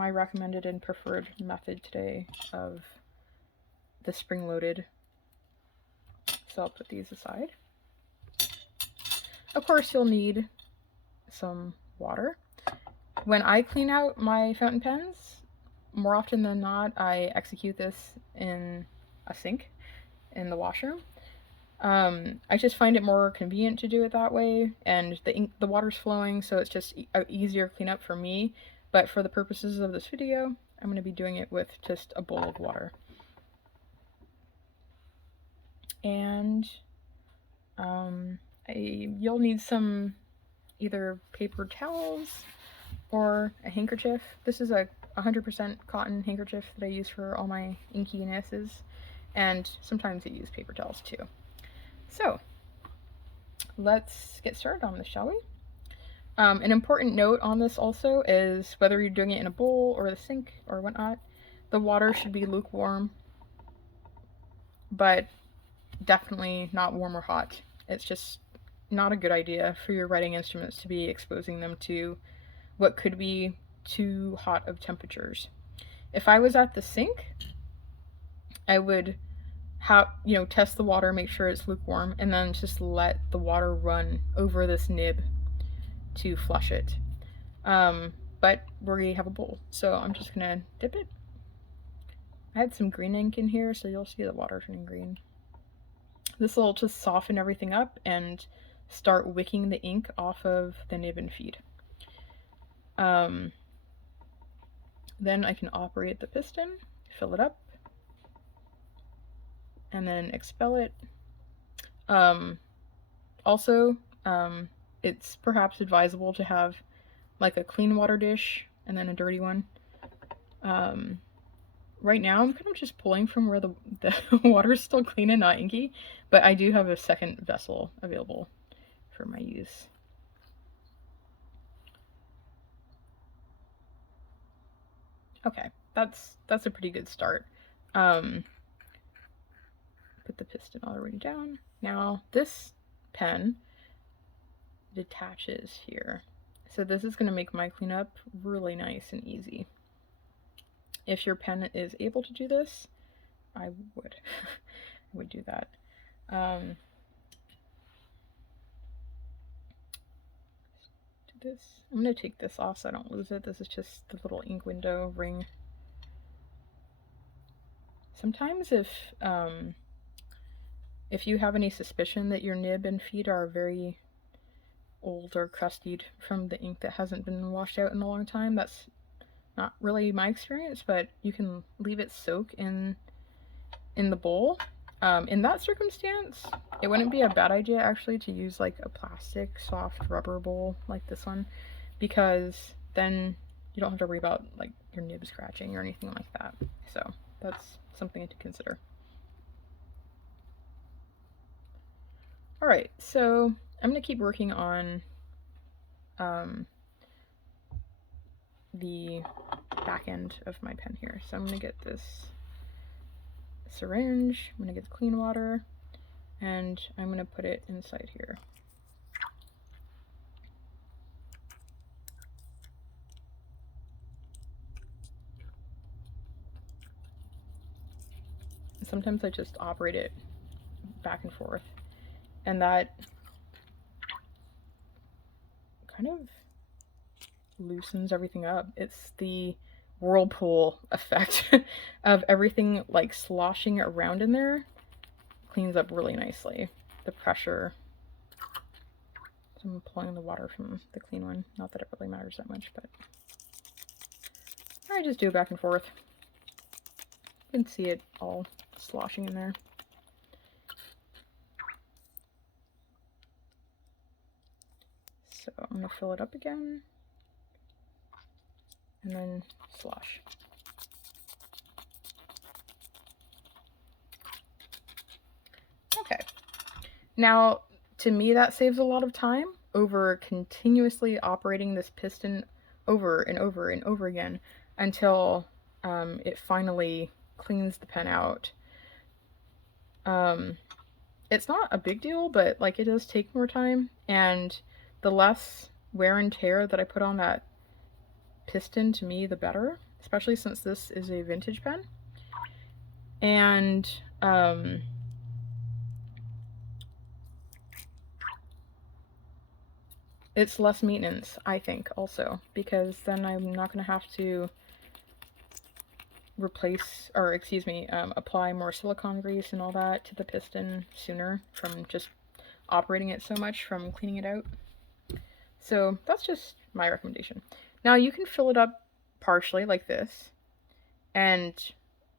my recommended and preferred method today of the spring-loaded. So I'll put these aside. Of course, you'll need some water. When I clean out my fountain pens, more often than not, I execute this in a sink in the washroom. I just find it more convenient to do it that way, and the water's flowing, so it's just easier cleanup for me. But for the purposes of this video, I'm going to be doing it with just a bowl of water. And you'll need some either paper towels or a handkerchief. This is a 100% cotton handkerchief that I use for all my inkiness, and sometimes I use paper towels too. So let's get started on this, shall we? An important note on this also is whether you're doing it in a bowl or the sink or whatnot, the water should be lukewarm, but definitely not warm or hot. It's just not a good idea for your writing instruments to be exposing them to what could be too hot of temperatures. If I was at the sink, I would test the water, make sure it's lukewarm, and then just let the water run over this nib to flush it. But we have a bowl, so I'm just gonna dip it. I had some green ink in here, so you'll see the water turning green. This will just soften everything up and start wicking the ink off of the nib and feed. Then I can operate the piston, fill it up, and then expel it. Also, it's perhaps advisable to have like a clean water dish and then a dirty one. Right now I'm kind of just pulling from where the water is still clean and not inky, but I do have a second vessel available for my use. Okay, that's a pretty good start. Put the piston already down. Now this pen detaches here, so this is going to make my cleanup really nice and easy. If your pen is able to do this, I would I would do that. Do this. I'm going to take this off so I don't lose it. This is just the little ink window ring. Sometimes if you have any suspicion that your nib and feed are very old or crustied from the ink that hasn't been washed out in a long time, that's not really my experience, but you can leave it soak in the bowl. In that circumstance, it wouldn't be a bad idea actually to use like a plastic soft rubber bowl like this one, because then you don't have to worry about like your nib scratching or anything like that. So that's something to consider. All right, so I'm gonna keep working on the back end of my pen here. So I'm gonna get this syringe, I'm gonna get the clean water, and I'm gonna put it inside here. Sometimes I just operate it back and forth, and that kind of loosens everything up. It's the whirlpool effect of everything like sloshing around in there. Cleans up really nicely. The pressure. So I'm pulling the water from the clean one. Not that it really matters that much, but I just do it back and forth. You can see it all sloshing in there. So I'm going to fill it up again, and then slosh. Okay. Now, to me, that saves a lot of time over continuously operating this piston over and over and over again until it finally cleans the pen out. It's not a big deal, but like it does take more time, and the less wear and tear that I put on that piston, to me, the better, especially since this is a vintage pen. And it's less maintenance, I think, also, because then I'm not going to have to replace, or excuse me, apply more silicone grease and all that to the piston sooner from just operating it so much from cleaning it out. So that's just my recommendation. Now you can fill it up partially like this and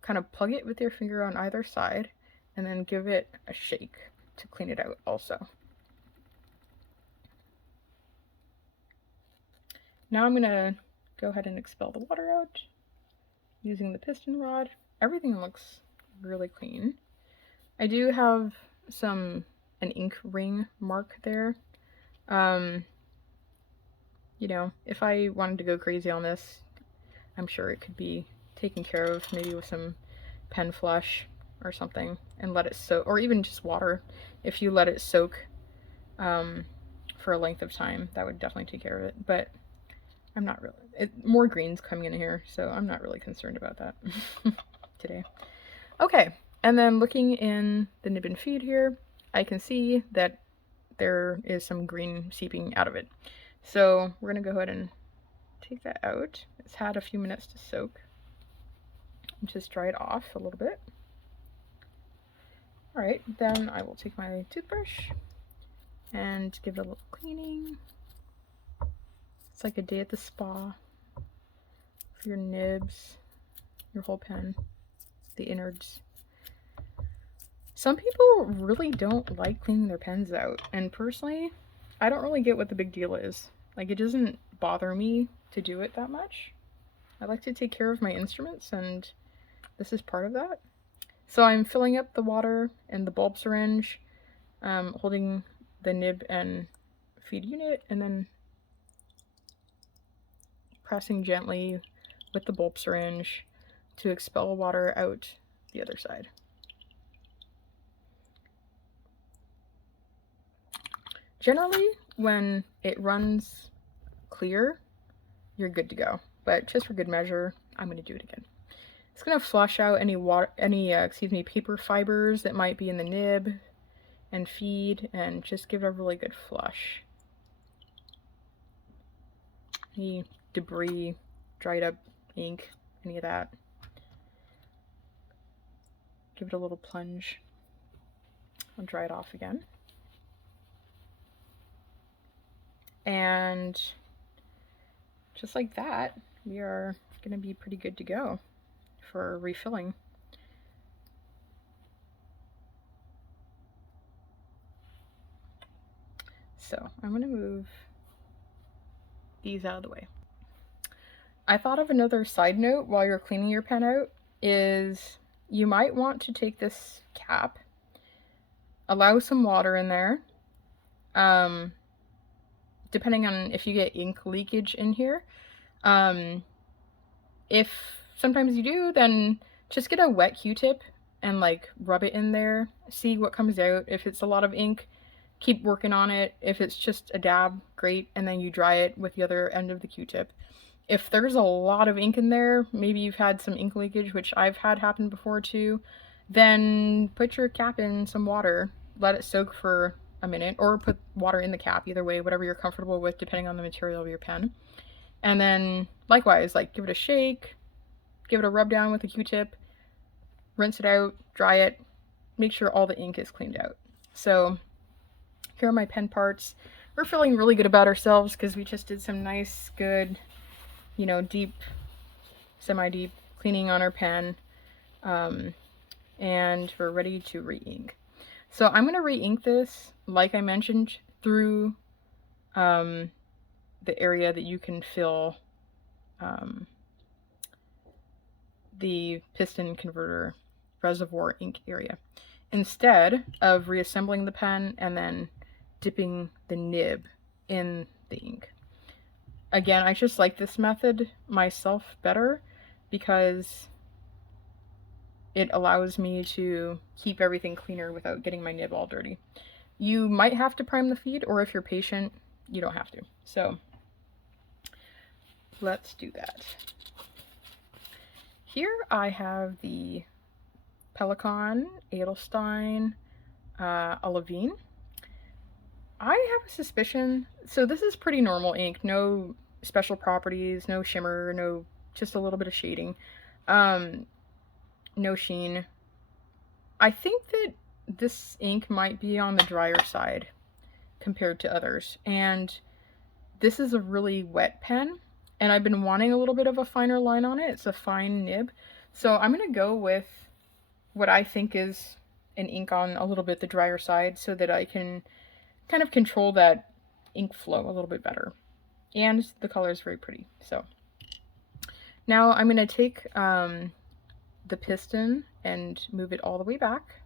kind of plug it with your finger on either side and then give it a shake to clean it out also. Now I'm going to go ahead and expel the water out using the piston rod. Everything looks really clean. I do have an ink ring mark there. You know, if I wanted to go crazy on this, I'm sure it could be taken care of, maybe with some pen flush or something, and let it soak, or even just water. If you let it soak for a length of time, that would definitely take care of it. But I'm not really, more green's coming in here, so I'm not really concerned about that today. Okay, and then looking in the nib and feed here, I can see that there is some green seeping out of it. So we're going to go ahead and take that out. It's had a few minutes to soak. Just dry it off a little bit. Alright, then I will take my toothbrush and give it a little cleaning. It's like a day at the spa for your nibs, your whole pen, the innards. Some people really don't like cleaning their pens out, and personally, I don't really get what the big deal is. Like, it doesn't bother me to do it that much. I like to take care of my instruments, and this is part of that. So I'm filling up the water in the bulb syringe, holding the nib and feed unit, and then pressing gently with the bulb syringe to expel water out the other side. Generally, when it runs clear, you're good to go. But just for good measure, I'm going to do it again. It's going to flush out any paper fibers that might be in the nib and feed, and just give it a really good flush. Any debris, dried up ink, any of that. Give it a little plunge. I'll dry it off again. And just like that, we are going to be pretty good to go for refilling. So I'm going to move these out of the way. I thought of another side note while you're cleaning your pen out is you might want to take this cap, allow some water in there, depending on if you get ink leakage in here. If sometimes you do, then just get a wet Q-tip and like rub it in there, see what comes out. If it's a lot of ink, keep working on it. If it's just a dab, great, and then you dry it with the other end of the Q-tip. If there's a lot of ink in there, maybe you've had some ink leakage, which I've had happen before too, then put your cap in some water, let it soak for a minute, or put water in the cap, either way, whatever you're comfortable with depending on the material of your pen. And then likewise, like, give it a shake, give it a rub down with a Q-tip, rinse it out, dry it, make sure all the ink is cleaned out. So here are my pen parts. We're feeling really good about ourselves because we just did some nice, good, you know, deep, semi-deep cleaning on our pen. And we're ready to re-ink. So I'm going to re-ink this, like I mentioned, through the area that you can fill the piston converter reservoir ink area, instead of reassembling the pen and then dipping the nib in the ink. Again, I just like this method myself better because it allows me to keep everything cleaner without getting my nib all dirty. You might have to prime the feed, or if you're patient, you don't have to. So let's do that. Here I have the Pelikan, Edelstein, Olivine. I have a suspicion, so this is pretty normal ink, no special properties, no shimmer, no, just a little bit of shading, no sheen. I think that this ink might be on the drier side compared to others, and this is a really wet pen, and I've been wanting a little bit of a finer line on it. It's a fine nib, so I'm going to go with what I think is an ink on a little bit the drier side so that I can kind of control that ink flow a little bit better. And the color is very pretty. So now I'm going to take the piston and move it all the way back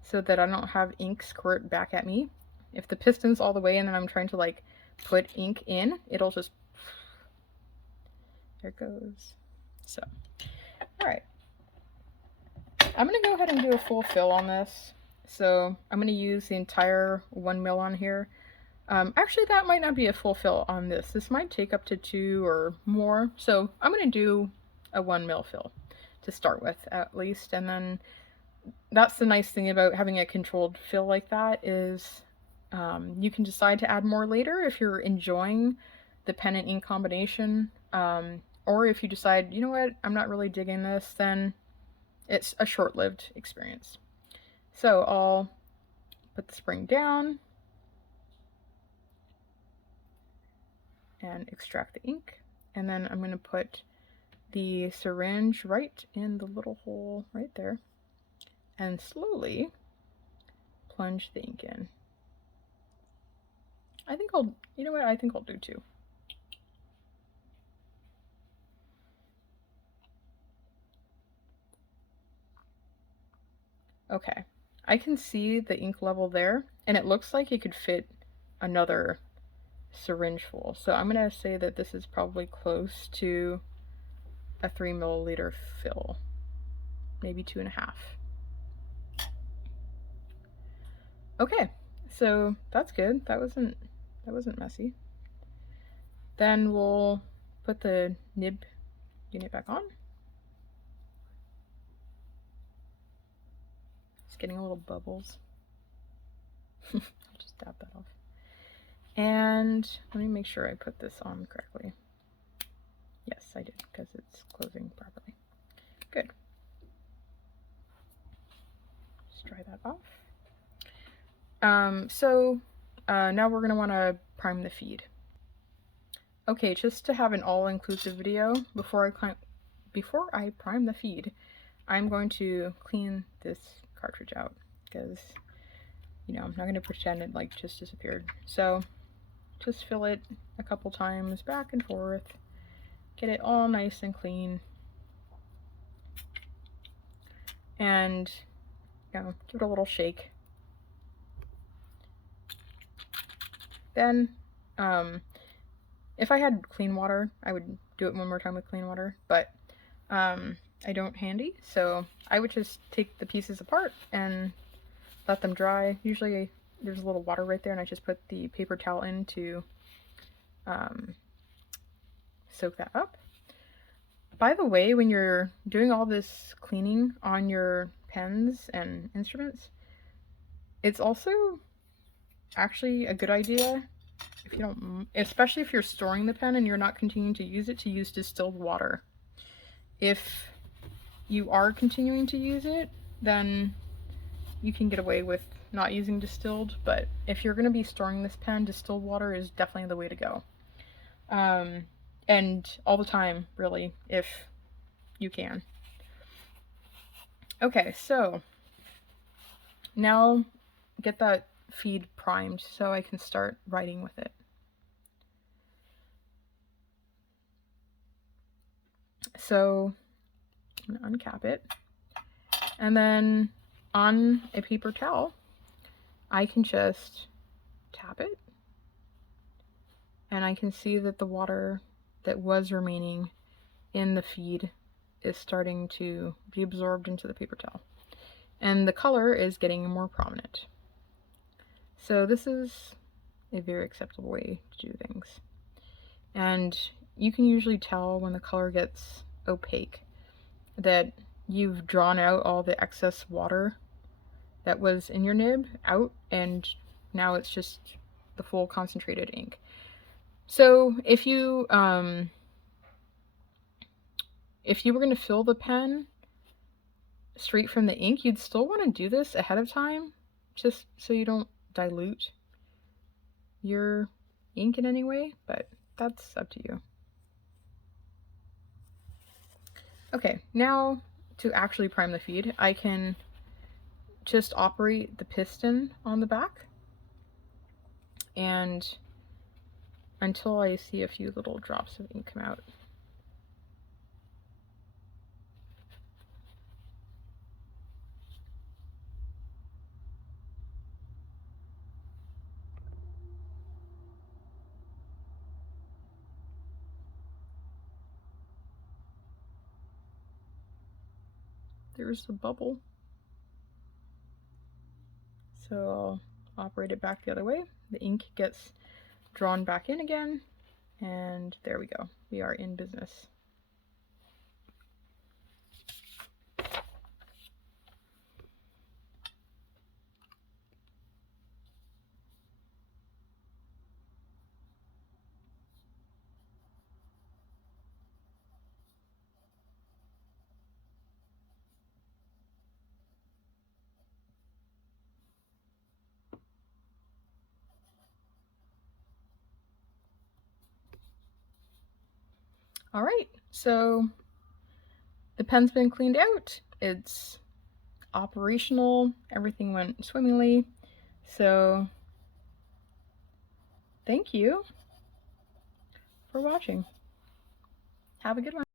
so that I don't have ink squirt back at me. If the piston's all the way and then I'm trying to like put ink in, it'll just, there it goes. So, all right. I'm going to go ahead and do a full fill on this. So I'm going to use the entire 1 mil on here. Actually, that might not be a full fill on this. This might take up to 2 or more. So I'm going to do a 1 mil fill to start with, at least. And then that's the nice thing about having a controlled fill like that is you can decide to add more later if you're enjoying the pen and ink combination. Or if you decide, you know what, I'm not really digging this, then it's a short-lived experience. So I'll put the spring down and extract the ink. And then I'm going to put the syringe right in the little hole right there and slowly plunge the ink in. I think I'll, you know what, I think I'll do 2. Okay, I can see the ink level there, and it looks like it could fit another syringe full. So I'm going to say that this is probably close to a 3 milliliter fill, maybe 2.5. Okay, so that's good. That wasn't messy. Then we'll put the nib unit back on. Getting a little bubbles. I'll just tap that off. And let me make sure I put this on correctly. Yes, I did, because it's closing properly. Good. Just dry that off. Now we're going to want to prime the feed. Okay, just to have an all-inclusive video, before I prime the feed, I'm going to clean this cartridge out because, you know, I'm not going to pretend it like just disappeared. So just fill it a couple times back and forth, get it all nice and clean, and, you know, give it a little shake. Then if I had clean water, I would do it one more time with clean water, but I don't handy, so I would just take the pieces apart and let them dry. Usually there's a little water right there, and I just put the paper towel in to soak that up. By the way, when you're doing all this cleaning on your pens and instruments, it's also actually a good idea, if you don't, especially if you're storing the pen and you're not continuing to use it, to use distilled water. If you are continuing to use it, then you can get away with not using distilled, but if you're going to be storing this pen, distilled water is definitely the way to go. And all the time, really, if you can. Okay, so now get that feed primed so I can start writing with it. So I'm going to uncap it, and then on a paper towel I can just tap it, and I can see that the water that was remaining in the feed is starting to be absorbed into the paper towel, and the color is getting more prominent. So this is a very acceptable way to do things. And you can usually tell when the color gets opaque that you've drawn out all the excess water that was in your nib out, and now it's just the full concentrated ink. So if you were going to fill the pen straight from the ink, you'd still want to do this ahead of time, just so you don't dilute your ink in any way, but that's up to you. Okay, now to actually prime the feed, I can just operate the piston on the back, and until I see a few little drops of ink come out. There's a bubble. So I'll operate it back the other way. The ink gets drawn back in again, and there we go. We are in business. All right, so the pen's been cleaned out. It's operational. Everything went swimmingly. So thank you for watching. Have a good one.